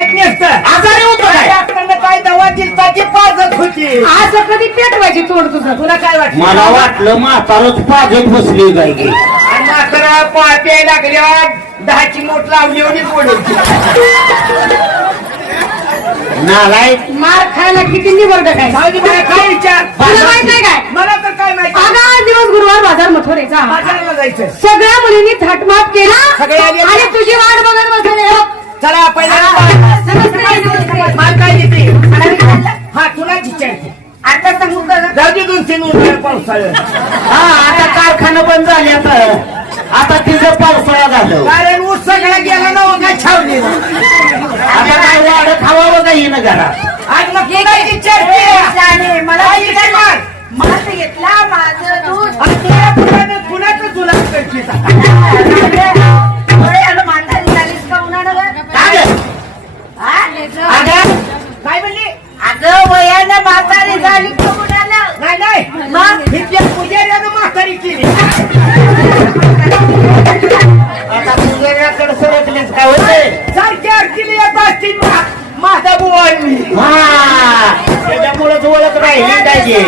नसतं आजारी होतो काय? डॉक्टरनं काय दवा दिलता ती पाजत होती. आज कधी पेटवायची तोड तुझं? तुला काय वाटतं? मला वाटलं म्हातारच पाजत बसली की आणि मात्र पाट्या लागल्यावर दहाची मोठ लावली होती नालाय मार खायला किती निवड काय? मला काय विचार? तुला माहीत नाही काय? मला तर काय माहिती अगं आज दिवस गुरुवार बाजार मथुरेचा. बाजाराला जायचं सगळ्या मुलींनी थाटमाट केला. आणि तुझी वाट बघत विचारते. आता सांगू का? जाऊ दे दोन तीन उन्हाळ्या पावसाळ्यात हा आता कारखाना बंद झाले आता. आता तिचं पावसाळा झालं. कारण ऊस सगळा गेला ना हो काय छावली आता काय वाढ खावावं काही ना घरात? आज मग तुला विचारते. जाणे, मला काय विचारणार? मास घेतला माझं दूध. आणि तुला तुला करते म्हातारी झालीस का गं? काय ग? हा? अगं? काय म्हणली? वयानं म्हातारी झाली का उन्हानं? नाही नाही. मग? इथल्या पुजाऱ्यानं म्हातारी केली आता तुझ्याकडे सरकलीस काय होते सारखी अडचणी येत असतील मा- माझा बुवांनी हा. त्याच्यामुळेच ओळख राहिली पाहिजे.